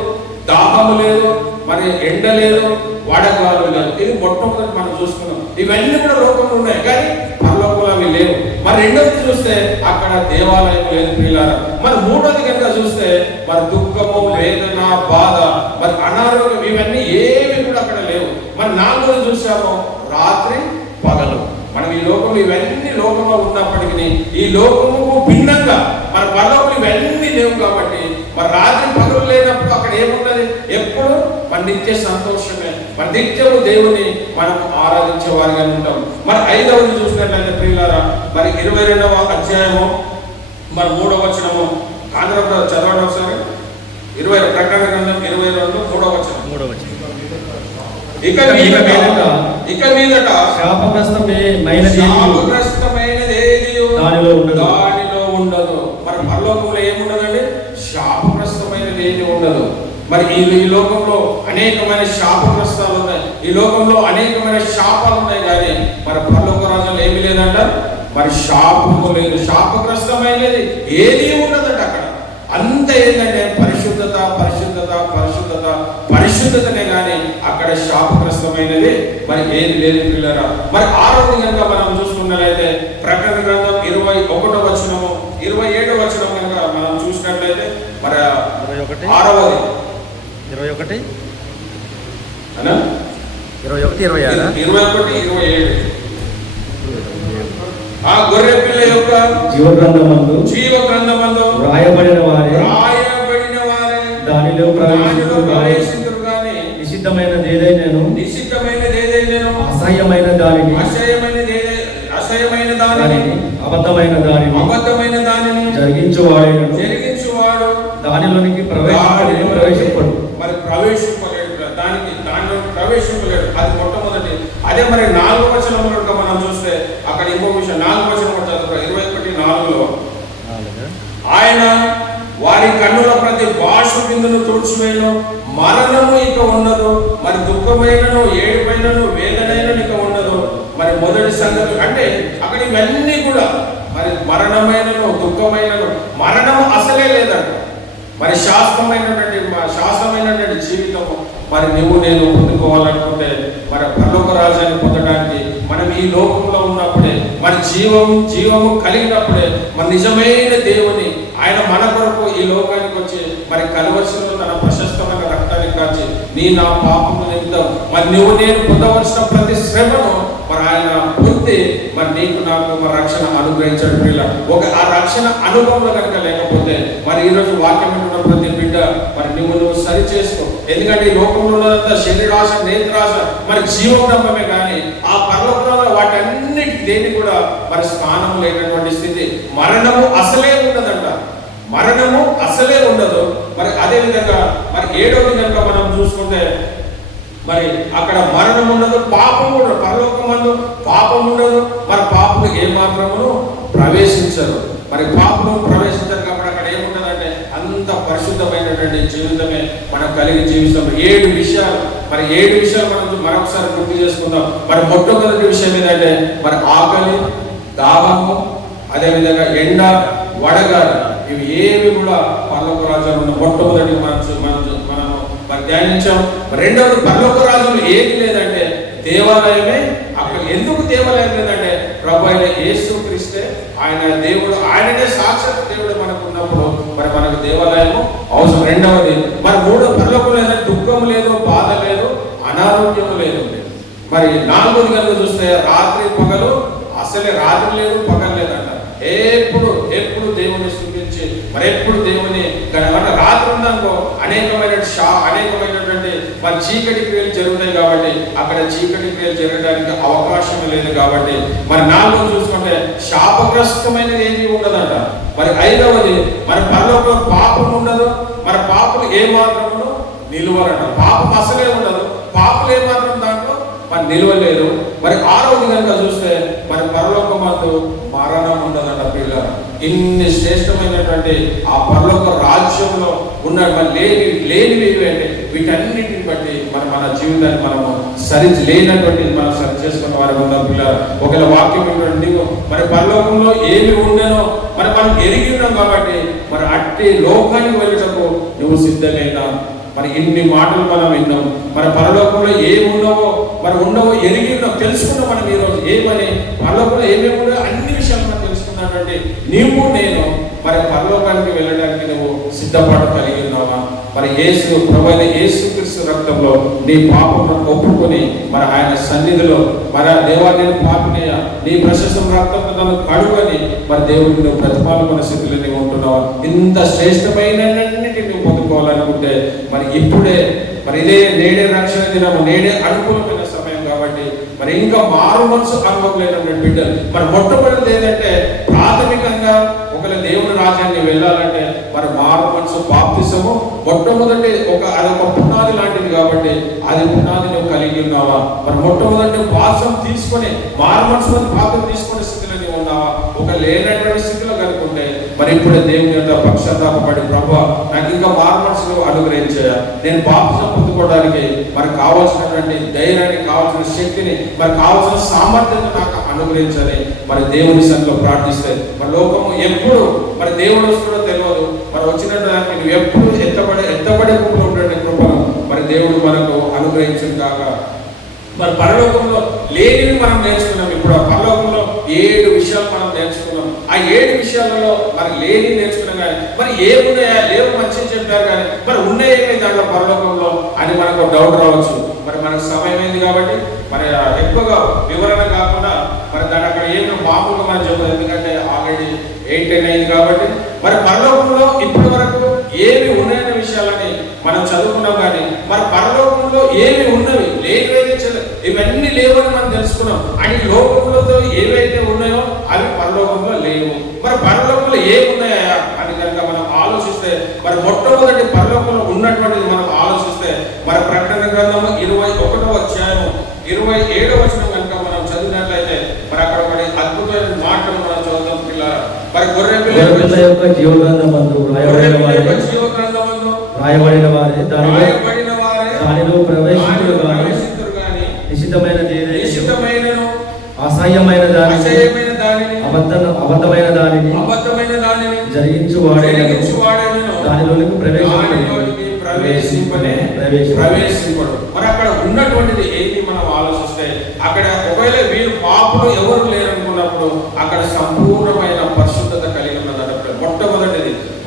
దాహము లేదు, మరి ఎండ లేదు, వడగాలు లేదు. ఇది మొట్టమొదటి మనం చూసుకున్నాం. ఇవన్నీ కూడా లోకంలో ఉన్నాయి కానీ పరలోకంలో అవి లేవు. మరి రెండవది చూస్తే అక్కడ దేవాలయం లేదు పిల్లారా. మరి 3వది కనుక చూస్తే మరి దుఃఖము, వేదన, బాధ, మరి అనారోగ్యం ఇవన్నీ ఏవి కూడా అక్కడ లేవు. మరి 4వది చూసాము రాత్రి పగలు. మనం ఈ లోకంలో ఇవన్నీ లోకంలో ఉన్నప్పటికీ ఈ లోకముకు భిన్నంగా మన పరలోకంలో ఇవన్నీ లేవు కాబట్టి మరి రాత్రి పగలు లేనప్పుడు అక్కడ ఏమున్నది? ఎప్పుడు మన నిత్య సంతోషమే, మన నిత్యము దేవుని మనం ఆరాధించే వారిగా ఉంటాం. మరి 5వది చూసినట్లయితే ప్రియులారా మరి 22వ అధ్యాయము మరి 3వ వచనము ఆంధ్రలో చదవండి ఒకసారి. ప్రకటన గ్రంథం 22:3వ వచనం. ఇక మీదట శాపగ్రస్తమైనది దానిలో ఉండదు. మరి పరలోకంలో ఏముండదండి? శాపగ్రస్తమైనది ఏది ఉండదు. మరి ఈ లోకంలో అనేకమైన శాపగ్రస్తాలు ఉన్నాయి, ఈ లోకంలో అనేకమైన శాపాలు ఉన్నాయి. కానీ మరి పరలోక రాజ్యంలో ఏమి లేదంట? మరి శాపము లేదు, శాపగ్రస్తమైనది ఏది ఉండదంట. అక్కడ అంత ఏంటంటే పరిశుద్ధత, పరిశుద్ధత, పరిశుద్ధత, పరిశుద్ధతనే కానీ అక్కడ శాపగ్రస్తమైనది మరి ఏది లేదు పిల్లరా. మరి 6వది కనుక మనం చూసుకున్నట్లయితే ప్రకటన గ్రంథం 21వ వచనము 27వ వచనం కనుక మనం చూసినట్లయితే మరి 6వది 21 అనా 21:27 ఆ గొర్రె పిల్ల యొక్క జీవ గ్రంథమందు వ్రాయబడిన వారే దానిలో ప్రవేశించుదురు గాని నిషిద్ధమైనది ఏదైనను అసహ్యమైన దానిని అబద్ధమైన దానిని జరిగించువాడు దానిలోనికి ప్రవేశింపడు. మరి దానిలో ప్రవేశింపలేడు. అది మొట్టమొదటి. అదే మరి 4వ వచనంలో మనం చూస్తే అక్కడ ఇంకో విషయం 4వ వచనం చదువు 21:4లో ఆయన వారి కన్నుల ప్రతి భాష బిందును తుడిచివేయను, మరణము ఇక ఉండదు, మరి దుఃఖమైనను, ఏడుపైనను, వేదనైనను ఇక ఉండదు. మరి మొదటి సంగతి అంటే అక్కడ ఇవన్నీ కూడా మరి మరణమైనను, దుఃఖమైనను, మరణం అసలే లేదంట. మరి శాశ్వతమైనటువంటి జీవితము మరి నువ్వు నేను పొందుకోవాలనుకుంటే మరి పరలోక రాజ్యాన్ని పొందడానికి మనం ఈ లోకంలో ఉన్నప్పుడే మరి జీవము కలిగినప్పుడే మన నిజమైన దేవుని ఆయన మన కొరకు ఈ లోకానికి వచ్చి మరి కలువరిలో తన ప్రశస్తమైన రక్తాన్ని కాచి నా పాపము నిమిత్తం మరి నువ్వు నేను పొందవలసిన ప్రతి శ్రమను మరి ఆయన పొంది మరి నీకు నాకు మరి రక్షణ అనుగ్రహించడం పిల్ల ఆ రక్షణ అనుభవంలో కనుక లేకపోతే మరి ఈరోజు వాక్యం వింటున్న ప్రతి బిడ్డ మరి నువ్వు సరి చేసుకో. ఎందుకంటే ఈ లోకంలో ఉన్నదంతా శరీరాశ, నేత్రాశ, మరి జీవబ్రహ్మమే కానీ ఆ పరలోకంలో వాటన్నిటి దేని కూడా మరి స్థానం లేనటువంటి స్థితి. మరణము అసలే ఉండదంట, మరణము అసలే ఉండదు. మరి అదే విధంగా మరి 7వ కనుక మనం చూసుకుంటే మరి అక్కడ మరణం ఉండదు, పాపం ఉండదు. పరలోకమందు పాపం ఉండదు, మరి పాపము ఏమాత్రము ప్రవేశించరు. మరి పాపము ప్రవేశించరు కాబట్టి అక్కడ ఏముంటుందంటే అంత పరిశుద్ధమైనటువంటి జీవితమే మనం కలిగి జీవిస్తాం. 7 విషయాలు మరి 7 విషయాలు మనం మరొకసారి గుర్తు చేసుకుందాం. మరి మొట్టమొదటి విషయం ఏంటంటే మరి ఆకలి, దాహము, అదేవిధంగా ఎండ, వడగాలి, ఇవి ఏవి కూడా పరలోక రాజ్యంలో ఉన్న మొట్టమొదటి మనం ధ్యానించాం. రెండవది పరలోక రాజ్యంలో ఏది లేదంటే దేవాలయమే. అక్కడ ఎందుకు దేవాలయం లేదంటే ప్రభు అయిన యేసు క్రీస్తే ఆయన దేవుడు, ఆయననే సాక్షాత్ దేవుడు మనకు ఉన్నప్పుడు మరి మనకు దేవాలయము అవసరం. రెండవది మరి మూడో పరలోకం లేదంటే దుఃఖం లేదు, బాధ లేదు, అనారోగ్యం లేదు. మరి 4వది కనుక చూస్తే రాత్రి పగలు అసలే రాత్రి లేదు, పగలు లేదంట. ఎప్పుడు దేవుని స్థుతించి మరి ఎప్పుడు దేవుని రాత్రి ఉందనుకో అనేకమైనటువంటి మరి చీకటి క్రియలు జరుగుతాయి కాబట్టి అక్కడ చీకటి క్రియలు జరగడానికి అవకాశం లేదు కాబట్టి మరి 4వది చూసుకుంటే శాపగ్రస్తమైనది ఏమీ ఉండదంట. మరి 5వది మరి పరలోకంలో పాపం ఉండదు, మరి పాపలు ఏమాత్రము నిలువరంట. పాపం అసలే ఉండదు, పాపలు ఏమాత్రం దాంట్లో మరి నిలువలేదు. మరి 6వది కనుక చూస్తే మరి పరలోకమందు మరణం ఉండదంట. పిల్లలు ఇన్ని శ్రేష్టమైనటువంటి ఆ పరలోక రాజ్యంలో ఉన్న మరి లేనివి అంటే వీటన్నిటిని బట్టి మరి మన జీవితాన్ని మనము లేనటువంటి మనం సరి చేసుకున్న వారి ఉన్న పిల్లలు ఒకవేళ వాక్యం ఏంటంటే మరి పరలోకంలో ఏమి ఉండేనో మరి మనం ఎరిగి ఉన్నాం కాబట్టి మరి అట్టి లోకానికి వెళ్ళటకు నువ్వు సిద్ధమైనా. మరి ఇన్ని మాటలు మనం విన్నాం. మరి పరలోకంలో ఏమి ఉండవో ఎరిగి ఉన్నాం, తెలుసుకున్నాం. మనం ఈరోజు ఏమని పరలోకంలో ఏమేమి ఉండవో అన్ని విషయాలు మనం తెలుసుకున్నటువంటి నీవు నేను మరి పరలోకానికి వెళ్ళడానికి నువ్వు సిద్ధపాటు కలిగి ఉన్నావా? మరి ప్రభు అయిన యేసుక్రీస్తు రక్తంలో నీ పాపమును ఒప్పుకొని మరి ఆయన సన్నిధిలో మరి దేవా నేను పాపినయ్య, నీ ప్రశస్తం రక్తంతో నన్ను కడుగని మరి దేవుడికి నువ్వు ప్రతిపాలన స్థితిలో నీవు ఉంటున్నావా? ఇంత శ్రేష్టమైనన్నిటిని నువ్వు పొందుకోవాలనుకుంటే మరి ఇప్పుడే మరి నేడే రక్షణ దినము, నేడే అనుకూలమైన సమయం కాబట్టి మరి ఇంకా మారు మనసు అనుభవం లేనటువంటి బిడ్డలు మరి మొట్టమొదటిది ఏంటంటే ప్రాథమికంగా ఒకవేళ దేవుని రాజ్యాన్ని వెళ్ళాలంటే మరి మారు మనసు బాప్తిసము మొట్టమొదటి అదొక పునాది లాంటిది కాబట్టి అది పునాది నువ్వు కలిగి ఉన్నావా? మరి మొట్టమొదటి వాసం తీసుకొని మారు మనసు పాపం తీసుకునే స్థితిలో నీవు ఉన్నావా? ఒక లేనటువంటి స్థితిలో కనుక్కుంటే మరి ఇప్పుడే దేవుని యొక్క పక్షాతాపడి ప్రభువా నాకు ఇంకా మారు మనసును అనుగ్రహించాయా, నేను బాప్తిసం పొందుకోవడానికి మరి కావాల్సినటువంటి ధైర్యాన్ని, కావాల్సిన శక్తిని, మరి కావాల్సిన సామర్థ్యాన్ని నాకు అనుగ్రహించాలి మరి దేవుని సన్నిధిలో ప్రార్థిస్తే మరి లోకము ఎప్పుడు మరి దేవుడు వస్తుందో తెలియదు. మరి వచ్చినట్టు నువ్వు ఎప్పుడు ఎత్తబడే కృపలో ఉండే కృపను మరి దేవుడు మనకు అనుగ్రహించింది కాక. మరి పరలోకంలో లేనివి మనం నేర్చుకున్నాం. ఇప్పుడు ఆ పరలోకంలో 7 విషయాలు మనం నేర్చుకున్నాం. ఆ 7 విషయాలలో మరి లేని నేర్చుకున్నాం కానీ మరి ఏమున్నాయా, లేవు మంచిగా చెప్పారు కానీ మరి ఉన్నాయేమి దాంట్లో పరలోకంలో అని మనకు డౌట్ రావచ్చు. మరి మనకు సమయం అయింది కాబట్టి మరి ఎక్కువగా వివరణ కాకుండా మరి దాని అక్కడ ఏమి మామూలుగా మనం చెప్పదు, ఎందుకంటే ఆల్రెడీ 8-10 అయింది కాబట్టి మరి పరలోకంలో ఇప్పటి వరకు ఏమి ఉన్నాయనే విషయాలని మనం చదువుకున్నాం. కానీ మరి పరలోకంలో ఏమి ఉన్నవి లేనివైతే ఇవన్నీ లేవని మనం తెలుసుకున్నాం. అని లోకంలో ఏవైతే ఉన్నాయో అవి పరలోకంలో లేవు. మరి పరలోకంలో ఏమి ఉన్నాయా అని కనుక మనం ఆలోచిస్తే మరి మొట్టమొదటి పరలోకంలో ఉన్నటువంటిది మనం ఆలోచిస్తే మరి ప్రకటన గ్రంథము 21వ అధ్యాయము 27వ వచనం కనుక మనం చదివినట్లయితే మరి అక్కడ ఒకటి అద్భుతమైన మాటలు మనం చదువుతాం. పిల్లలు మరి గొర్రె పిల్ల యొక్క జీవ గ్రంథమందు రాయబడిన వారే దానిలో ప్రవేశించురు గాని నిషిద్ధమైనను అసహ్యమైన దానిని అబద్ధమైన దానిని జరిగించువాడైనను దానిలోనికి ప్రవేశింపడు. మరి అక్కడ ఉన్నటువంటిది ఏంటి మనం ఆలోచిస్తే అక్కడ ఒకవేళ వీళ్ళు పాపులు ఎవరు లేరనుకున్నప్పుడు అక్కడ సంపూర్ణమైన పరిశుద్ధత కలిగి ఉన్నది.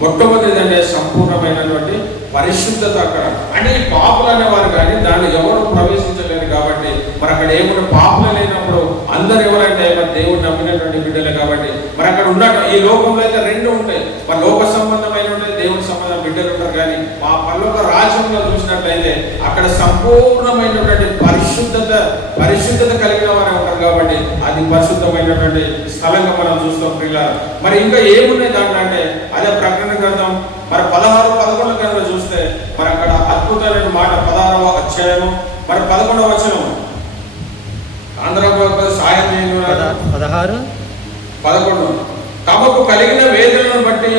మొట్టమొదటిది అంటే సంపూర్ణమైనటువంటి పరిశుద్ధత అక్కడ. అంటే ఈ పాపులు అనేవారు కానీ దాన్ని ఎవరు ప్రవేశించలేరు కాబట్టి మరి అక్కడ ఏముంటే పాపలు లేనప్పుడు అందరు ఎవరంటే మరి దేవుడు నమ్మినటువంటి బిడ్డలే కాబట్టి మరి అక్కడ ఉన్న ఈ లోకంలో అయితే రెండు ఉంటాయి, మరి లోక సంబంధమైన ఉంటాయి, దేవుడి సంబంధం బిడ్డలు ఉంటారు. కానీ మా పరలోక రాజ్యంలో చూసినట్లయితే అక్కడ సంపూర్ణమైనటువంటి పరిశుద్ధత కలిగిన వారే ఉంటారు కాబట్టి అది పరిశుద్ధమైనటువంటి స్థలంగా మనం చూస్తాం పిల్లలు. మరి ఇంకా ఏమున్నాయి దాంట్లో అంటే అదే ప్రకటన గ్రంథం మరి 16-11 కనుక చూస్తే మరి అక్కడ అద్భుతమైన మాట 16వ అధ్యాయము మరి 11వ వచనం. ఆంధ్ర సాయం చేయను 16-11 తమకు కలిగిన వేదనను బట్టి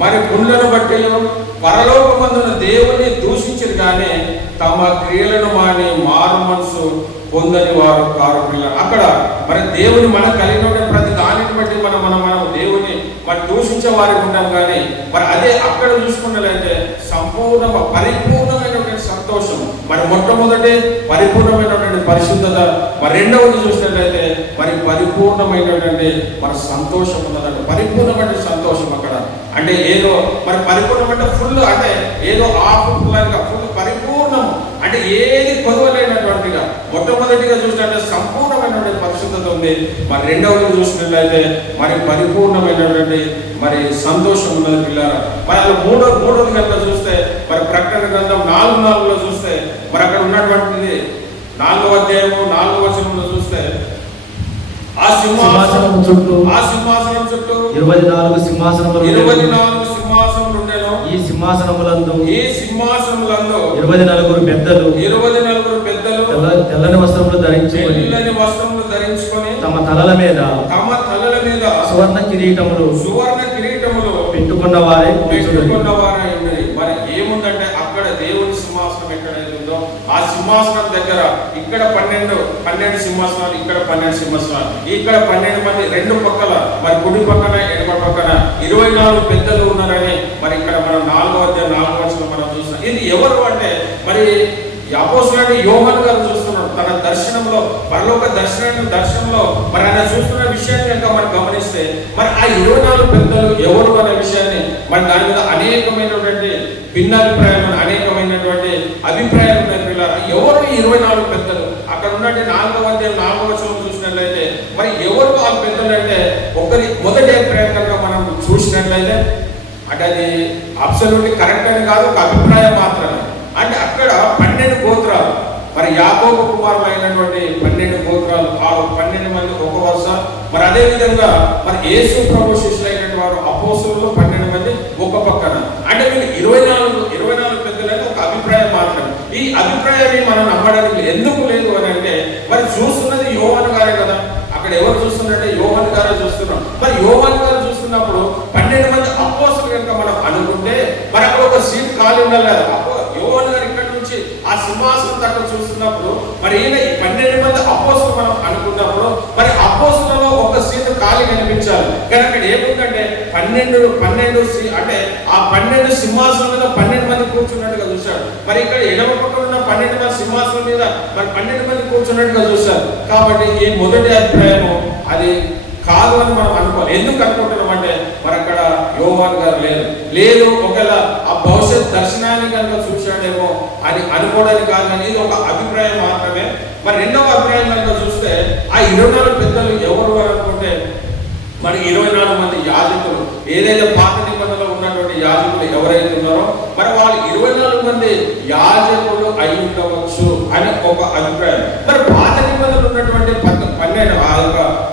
మరి గుండెలను బట్టి పరలోకమందున దేవుని దూషించరు కానీ తమ క్రియలను మాని మారు మనసు పొందని వారు కారు పిల్లలు. అక్కడ మరి దేవుని మనకు కలిగిన ప్రతి దానిని బట్టి మనం దేవుని మరి దూషించే వారికి ఉంటాం. కానీ మరి అదే అక్కడ చూసుకున్నట్లయితే పరిపూర్ణమైనటువంటి సంతోషం, మరి మొట్టమొదటి పరిపూర్ణమైనటువంటి పరిశుద్ధత, మరి రెండవది చూసినట్లయితే మరి పరిపూర్ణమైనటువంటి మరి సంతోషం ఉన్నదంటే పరిపూర్ణమైన సంతోషం అక్కడ. అంటే ఏదో మరి పరిపూర్ణమైన ఫుల్ అంటే ఏదో ఫుల్ పరిపూర్ణం అంటే ఏది కొదవలేనటువంటిగా మొట్టమొదటిగా చూసినట్లయితే సంపూర్ణమైనటువంటి పరిశుద్ధత ఉంది. మరి రెండవది చూసినట్లయితే మరి పరిపూర్ణమైనటువంటి మరి సంతోషం ఉన్నది పిల్లల. మరి అలా మూడవది కనుక చూస్తే మరి ప్రకటన గ్రంథం 4:4 చూస్తే మరి అక్కడ ఉన్నటువంటిది 4వ అధ్యాయము 4వ వచనంలో చూస్తే ఆ సింహాసనం చుట్టూ 24 సింహాసనములు ఉండెను. ఈ సింహాసనములందు 24 పెద్దలు తెల్లని వస్త్రములు ధరించుకొని తమ తలల మీద సువర్ణ కిరీటములు పెట్టుకున్న వారే ఉన్నది. మరి ఏముందంటే అక్కడ దేవుని సింహాసనం ఎక్కడైతే ఉందో ఆ సింహాసనం దగ్గర ఇక్కడ 12 సింహాసనాలు, ఇక్కడ 12 సింహాసనాలు, ఇక్కడ 12 మంది రెండు పక్కల మరి కుడి పక్కన ఎడమ పక్కన 24 పెద్దలు ఉన్నారని మరి ఇక్కడ మనం 4వ అధ్యాయం 4వ వచనం మనం చూస్తున్నాం. ఇది ఎవరు అంటే మరి అపోస్తలుడైన యోహాను గారు చూస్తున్నాడు తన దర్శనంలో, పరలోక దర్శనంలో మరి ఆయన చూస్తున్న విషయాన్ని కనుక మనం గమనిస్తే మరి ఆ 24 పెద్దలు ఎవరు అనే విషయాన్ని మరి దాని మీద అనేకమైనటువంటి భిన్నాభిప్రాయాలు, అనేకమైనటువంటి అభిప్రాయాలు ఉన్నాయి పిల్లలు. ఎవరు 24 పెద్దలు? అక్కడ ఉన్నట్టు 4వ అధ్యాయం 4వ వచనం చూసినట్లయితే మరి ఎవరు ఆ పెద్దలు అంటే ఒకరి మొదటి అభిప్రాయం కనుక మనం చూసినట్లయితే అంటే అది అబ్సల్యూట్లీ కరెక్ట్ అని కాదు, ఒక అభిప్రాయం మాత్రమే. అంటే అక్కడ 12 గోత్రాలు మరి యాకోబు కుమారులు అయినటువంటి 12 గోత్రాలు, ఆ 12 మంది ఒక వరుస. మరి అదే విధంగా మరి యేసు ప్రభు శిష్యులైనటువంటి వారు అపోస్తలులు 12 మంది ఒక పక్కన. అంటే వీళ్ళు 24 పెద్దలని ఒక అభిప్రాయం మాత్రమే. ఈ అభిప్రాయాన్ని మనం నమ్మడానికి ఎందుకు లేదు అని అంటే మరి చూస్తున్నది యోహాను గారే కదా. అక్కడ ఎవరు చూస్తున్నారంటే యోహాను గారే చూస్తున్నాం. మరి యోహాను గారు చూస్తున్నప్పుడు 12 మంది అపోస్తలులు కనుక మనం అనుకుంటే మరి అక్కడ ఒక సీట్ ఖాళీ ఉండాలి కదా. యోహాను గారు ఇక్కడ నుంచి ఆ సింహాసనం దగ్గర చూస్తున్నప్పుడు మరి ఈయన 12 మంది అపోస్తలులు మనం అనుకున్నప్పుడు మరి అపోస్తలులలో ఒక సీటు ఖాళీ కనిపించాలి. కానీ అక్కడ ఏముందంటే 12 అంటే ఆ 12 సింహాసనం మీద 12 మంది కూర్చున్నట్టుగా చూశాడు. మరి ఇక్కడ ఎడమ పక్కన ఉన్న 12 మంది సింహాసనం మీద మరి 12 మంది కూర్చున్నట్టుగా చూశారు. కాబట్టి ఈ మొదటి అభిప్రాయము అది కాదు అని మనం అనుకోవాలి. ఎందుకు అనుకుంటున్నాం అంటే మరి అక్కడ యోహాను గారు లేదు ఒకవేళ ఆ భవిష్యత్ దర్శనాన్ని కనుక చూశాడేమో అని అనుకోవడానికి కాదు, కానీ ఇది ఒక అభిప్రాయం మాత్రమే. మరి రెండవ అభిప్రాయం కనుక చూస్తే ఆ 24 పెద్దలు ఎవరు అని అనుకుంటే మరి 24 మంది యాజకులు, ఏదైతే పాత నిబంధనలో ఉన్నటువంటి యాజకులు ఎవరైతే ఉన్నారో మరి వాళ్ళు 24 మంది యాజకులు అయి ఉండవచ్చు అని ఒక అభిప్రాయం. మరి పాత నిబంధనలు ఉన్నటువంటి 12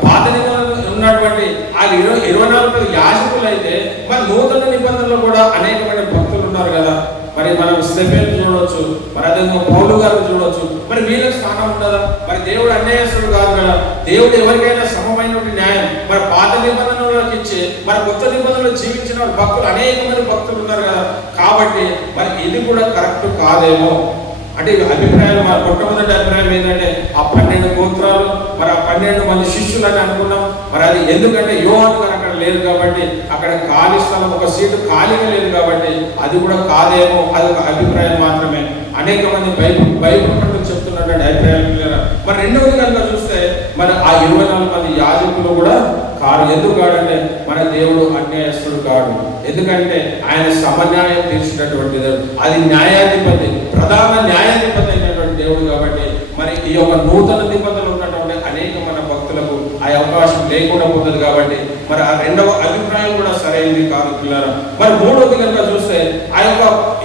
పాత నిబంధనలు ఉన్నటువంటి ఆ 24 యాజకులు అయితే మరి నూతన నిబంధనలు కూడా అనేకమైన భక్తులు ఉన్నారు కదా. మరి మనం స్టెఫెన్ చూడవచ్చు, మరి అదే పౌలు గారు చూడవచ్చు. మరి వీళ్ళకి స్థానం ఉండదా? మరి దేవుడు అన్యాయస్తుడు కాదు కదా. దేవుడు ఎవరికైనా సమమైనటువంటి న్యాయం మరి పాత నిబంధనలకు ఇచ్చి మరి కొత్త నిబంధనలు జీవించిన భక్తులు అనేక మంది భక్తులు ఉన్నారు కదా. కాబట్టి మరి ఇది కూడా కరెక్ట్ కాదేమో అంటే అభిప్రాయాలు. మన మొట్టమొదటి అభిప్రాయం ఏంటంటే ఆ 12 గోత్రాలు మరి ఆ 12 మంది శిష్యులు అని అనుకున్నాం. మరి అది ఎందుకంటే యోహాను గారు అక్కడ లేరు కాబట్టి, అక్కడ ఖాళీ స్థలం ఒక సీటు ఖాళీగా లేదు కాబట్టి అది కూడా కాదేమో, అది ఒక అభిప్రాయం మాత్రమే. అనేక మంది బైబిల్ చెప్తున్నటువంటి అభిప్రాయాలు. మరి రెండవది కనుక చూస్తే మరి ఆ 24 మంది యాజకులు కూడా కాదు. ఎందుకు కాడంటే మన దేవుడు అన్యాయస్తుడు కాడు. ఎందుకంటే ఆయన సమన్యాయం తీర్చినటువంటి దేవుడు, అది న్యాయాధిపతి, ప్రధాన న్యాయాధిపతి అయినటువంటి దేవుడు కాబట్టి మరి ఈ యొక్క నూతన నిబంధనలు ఉన్నటువంటి అనేక మన భక్తులకు ఆ అవకాశం లేకుండా పోతుంది. కాబట్టి మరి ఆ రెండవ అభిప్రాయం కూడా సరైనది కాదు పిల్లలు. మరి మూడవది కనుక చూస్తే ఆ యొక్క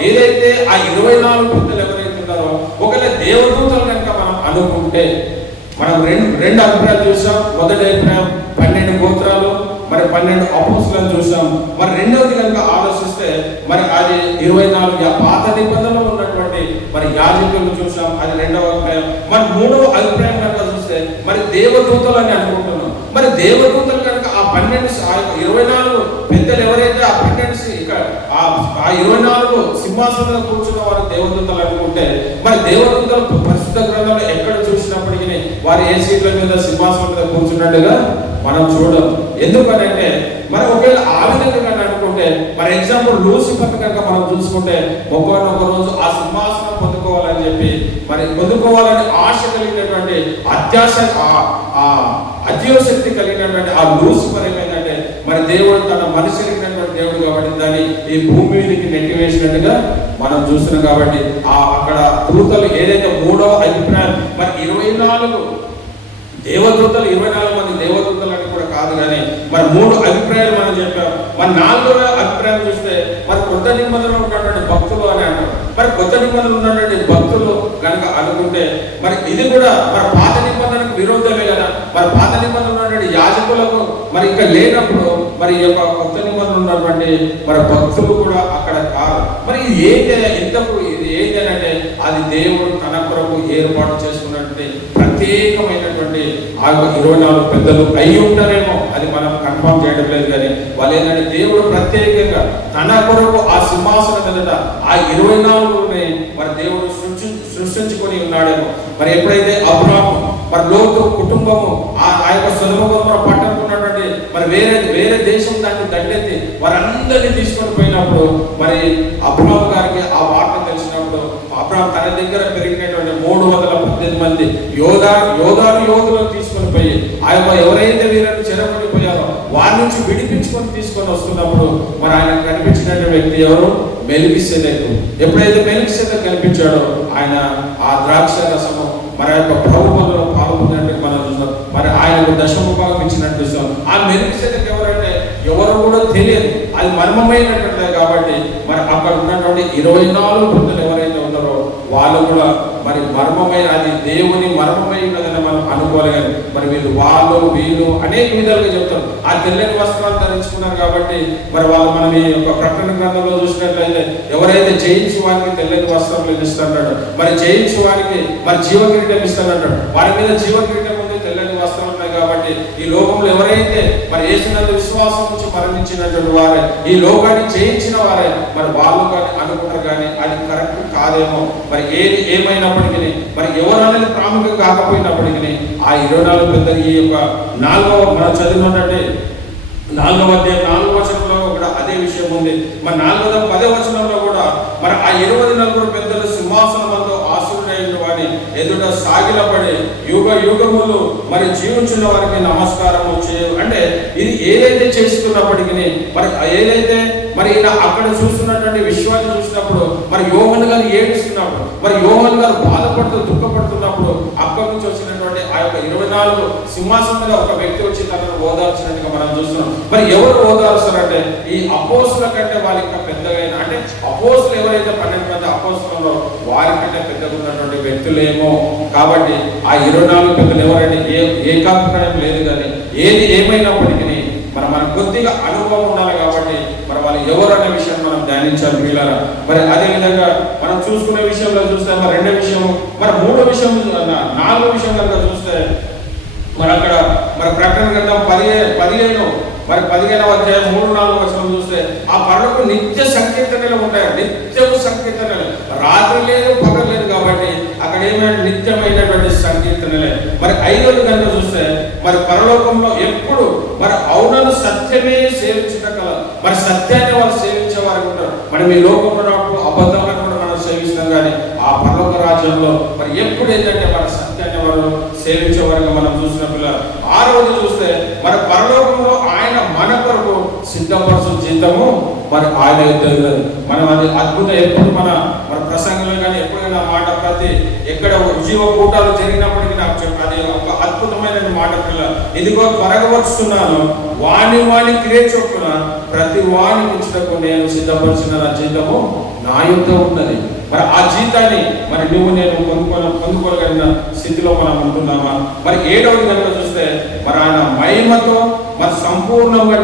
ఏదైతే ఆ 24 పెద్దలు ఎవరైతే ఉన్నారో ఒకవేళ దేవదూతలు కనుక మనం అనుకుంటే మనం రెండు అభిప్రాయాలు చూసాం. మొదటి అభిప్రాయం 12 గోత్రాలు, మరి 12 అపోస్తులను చూసాం. మరి రెండవది కనుక ఆలోచిస్తే మరి అది 24 పాత నిబంధనలో ఉన్నటువంటి మరి యాజకులను చూసాం, అది రెండవ అభిప్రాయం. మరి మూడవ అభిప్రాయం కనుక చూస్తే మరి దేవదూతలు అని అనుకుంటున్నాం. మరి దేవదూతలు కనుక ఆ 24 పెద్దలు ఎవరైతే ఆ 12 ఆ 24 సింహాసనంలో కూర్చున్న వారు దేవదూతలు అనుకుంటే మరి దేవదూతలు పరిశుద్ధ గ్రంథంలో ఎక్కడ చూసినప్పటికీ వారు ఏ సీట్ల మీద సింహాసనం మీద కూర్చున్నట్టుగా మనం చూడం. ఎందుకనంటే మరి ఒకవేళ ఆ విధంగా అనుకుంటే మరి ఎగ్జాంపుల్ లూసిఫర్ కనుక మనం చూసుకుంటే ఒక రోజు ఆ సింహాసనం పొందుకోవాలని చెప్పి మరి పొందుకోవాలని ఆశ కలిగినటువంటి అత్యోశక్తి కలిగినటువంటి ఆ లూసిఫర్ ఏమైందంటే మరి దేవుడు తన మనిషి కలిగినటువంటి దేవుడు కాబట్టి దాన్ని ఈ భూమి మీదకి నెట్టివేసినట్టుగా మనం చూస్తున్నాం. కాబట్టి అక్కడ దూతలు ఏదైతే మూడవ అభిప్రాయం మరి 24 దేవదూతలు 24 మంది దేవదూతలు అని కూడా కాదు, కానీ మరి 3 అభిప్రాయాలు మనం చెప్పాం. మరి 4వ అభిప్రాయం చూస్తే మరి కొత్త నిబంధనలో ఉన్నటువంటి భక్తులు అని అంటారు. మరి కొత్త నిబంధనలు ఉన్నటువంటి భక్తులు కనుక అనుకుంటే మరి ఇది కూడా మరి పాత నిబంధనకు విరోధమే కదా. మరి పాత నిబంధనలు ఉన్నటువంటి యాజకులకు మరి ఇంకా లేనప్పుడు మరి ఈ యొక్క కొత్త నిబంధనలు ఉన్నటువంటి మరి భక్తులు కూడా అక్కడ కాదు. మరి ఇది ఏంటి అంటే అది దేవుడు తన కొరకు ఏర్పాటు చేసుకున్నటువంటి ప్రత్యేకమైనటువంటి ఆ 24 పెద్దలు అయి ఉంటారేమో, అది మనం కన్ఫర్మ్ చేయడం లేదు. కానీ వాళ్ళు ఏంటంటే దేవుడు ప్రత్యేకంగా తన కొరకు ఆ సింహాసనం మీద ఆ 24 మరి దేవుడు సృష్టించుకొని ఉన్నాడేమో. మరి ఎప్పుడైతే అబ్రాహాము మరి లోతు కుటుంబము ఆ యొక్క సొదొమ గొమొర్రా పట్టణం ఉన్నటువంటి మరి వేరే దేశం దాన్ని దండెత్తి వారందరినీ తీసుకొని పోయినప్పుడు మరి అబ్రాహాము గారికి ఆ వార్త తెలిసినప్పుడు అబ్రాహాము తన దగ్గర పెరిగినటువంటి 318 మంది యోధులను తీసుకొని పోయి ఆ యొక్క ఎవరైతే వీళ్ళని చెరపడిపోయారో వారి నుంచి విడిపించుకొని తీసుకొని వస్తున్నప్పుడు మరి ఆయన కనిపించిన వ్యక్తి ఎవరు? మెల్కీసెదెకు. ఎప్పుడైతే మెల్కీసెదెకు కనిపించాడో ఆయన ఆ ద్రాక్ష రసము మరి యొక్క ప్రభువులో పాల్గొన్నట్టు మనం చూస్తాం. మరి ఆయనకు దశమ భాగం ఇచ్చినట్టు చూస్తాం. ఆ మెల్కీసెదెకు ఎవరంటే ఎవరు కూడా తెలియదు, అది మర్మమైనటువంటిది. కాబట్టి మరి అక్కడ ఉన్నటువంటి 24 వృద్ధులు ఎవరైతే ఉన్నారో వాళ్ళు కూడా మరి మర్మమైన అది దేవుని మర్మమై ఉన్నదని మనం అనుకోలేదు. మరి వీళ్ళు అనేక విధాలుగా చెప్తారు. ఆ తెల్లని వస్త్రాలు ధరించుకున్నారు కాబట్టి మరి వాళ్ళు మనం ఈ యొక్క ప్రకటన గ్రంథంలో చూసినట్లయితే ఎవరైతే జయించి వారికి తెల్లని వస్త్రాలు ఇస్తాడు, మరి జయించి వారికి మరి జీవకిరీటం ఇస్తాడు. వారి మీద జీవకిరీటం ఉంది, తెల్లని వస్త్రం ఉన్నాయి. కాబట్టి ఈ లోకంలో ఎవరైతే మరి యేసునందు విశ్వాసం నుంచి మరణించినటువంటి వారే, ఈ లోకాన్ని జయించిన వారే మరి వాళ్ళు కానీ అనుకుంటారు. కానీ అది కరెక్ట్ కాదేమో. మరి ఏమైనప్పటికీ మరి ఎవరు అనేది ప్రాముఖ్యం కాకపోయినప్పటికీ ఆ 24 పెద్దలు ఈ యొక్క 4వ మనం చదివినట్టే 4వ అధ్యాయం 4వ వచనంలో కూడా అదే విషయం ఉంది. మరి 4వ 10వ వచనంలో కూడా మరి ఆ 24 పెద్దలు సింహాసనములతో ఆసీనులైన వారి ఎదుట సాగిలపడి యుగములు మరి జీవించిన వారికి నమస్కారము చేయు. అంటే ఇది ఏదైతే చేస్తున్నప్పటికీ మరి ఏదైతే మరి అక్కడ చూస్తున్నటువంటి విశ్వాన్ని చూసినప్పుడు మరి యోహాను గారు ఏడుస్తున్నప్పుడు మరి యోహాను గారు బాధపడుతూ దుఃఖపడుతున్నప్పుడు అక్కడి నుంచి వచ్చినటువంటి ఆ యొక్క 24 సింహాసనం మీద ఒక వ్యక్తి వచ్చి తనను ఓదార్చినట్టుగా మనం చూస్తున్నాం. మరి ఎవరు ఓదార్స్తారంటే ఈ అపోస్తుల కంటే వాళ్ళకి పెద్దగా, అంటే అపోస్తులు ఎవరైతే 12 మంది అపోస్తులలో వారికంటే పెద్దగా ఉన్నటువంటి వ్యక్తులేమో. కాబట్టి ఆ 24 పెద్దలు ఎవరంటే ఏకాభిప్రాయం లేదు. కానీ ఏది ఏమైనప్పటికీ మన కొద్దిగా అనుభవం ఉండాలి. కాబట్టి మరి వాళ్ళు ఎవరు అనే విషయాన్ని మనం ధ్యానించాలి పిల్లరా. మరి అదే విధంగా మనం చూసుకునే విషయంలో చూస్తే మరి 2వ విషయం, మరి 3వ విషయం, 4వ విషయం కనుక చూస్తే మరి అక్కడ మరి ప్రకటన గ్రంథం 15 మరి 15వ అధ్యాయం 3-4 వచనం చూస్తే ఆ పరలోకం నిత్య సంకీర్తనలు ఉంటాయి. నిత్యము సంకీర్తనలు, రాత్రి లేదు పగలు లేదు. కాబట్టి అక్కడ ఏమైనా నిత్యమైనటువంటి సంకీర్తనలే. మరి 5వది కనుక చూస్తే మరి పరలోకంలో ఎప్పుడు మరి అవునను సత్యమే సేవించుట కల మరి సత్యాన్ని వాళ్ళు సేవించే వారు ఉంటారు. మరి మీ లోకంలో అబద్ధాలను కూడా మనం సేవిస్తాం. కానీ ఆ పరలోక రాజ్యంలో మరి ఎప్పుడు ఏంటంటే మన సత్యాన్ని వారు సేవించే వారుగా మనం చూసిన పిల్లలు. 6వది చూస్తే మరి పరలోకంలో ఆయన మన కొరకు సిద్ధపరచు జీతము మరి ఆయన మనం అది అద్భుతం. ఎప్పుడు మన ప్రసంగంలో కానీ ఎప్పుడైనా మాట ప్రతి ఎక్కడ ఉద్యోగ కూటాలు జరిగినప్పటికీ నాకు అది ఒక అద్భుతమైన మాట పిల్ల. ఇదిగో త్వరగా వస్తున్నాను, వాని క్రియ చొప్పున ప్రతి వాని ఇచ్చుటకు నేను సిద్ధపరిచిన నా జీతము నా యొద్ద ఉన్నది. మరి ఆ జీతాన్ని మరి నువ్వు నేను పొందుకోగలిగిన స్థితిలో మనం ఉంటున్నామా? మరి 7వ దినంలో చూస్తే మరి ఆయన మహిమతో మరి సంపూర్ణంగా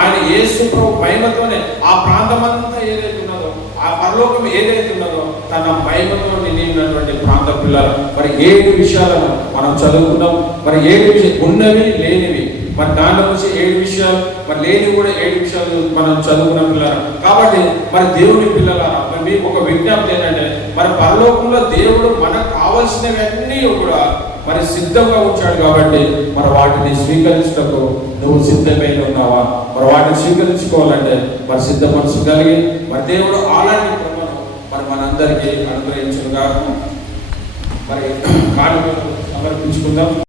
ఆయన యేసు ప్రభు మహిమతోనే ఆ ప్రాంతమంతా ఏదైతే ఉన్నదో, ఆ పరలోకం ఏదైతే ఉన్నదో తన మహిమతో నిండినటువంటి ప్రాంత పిల్లలు. మరి 7 విషయాలను మనం చదువుకున్నాం. మరి 7 విషయాలు ఉన్నవి లేనివి, మరి దాంట్లో నుంచి 7 విషయాలు, మరి లేని కూడా 7 విషయాలు మనం చదువుకున్న పిల్లలు. కాబట్టి మరి దేవుని పిల్లల మరి మీకు ఒక విజ్ఞప్తి ఏంటంటే, మరి పరలోకంలో దేవుడు మనకు కావలసినవన్నీ కూడా మరి సిద్ధంగా ఉంచాడు. కాబట్టి మరి వాటిని స్వీకరించటకు నువ్వు సిద్ధమై ఉన్నావా? మరి వాటిని స్వీకరించుకోవాలంటే మరి సిద్ధపరచగలిగి మరి దేవుడు అలాంటి కృపను మరి మనందరికీ అనుగ్రహించుగా మరి కానుకలు సమర్పించుకుందాం.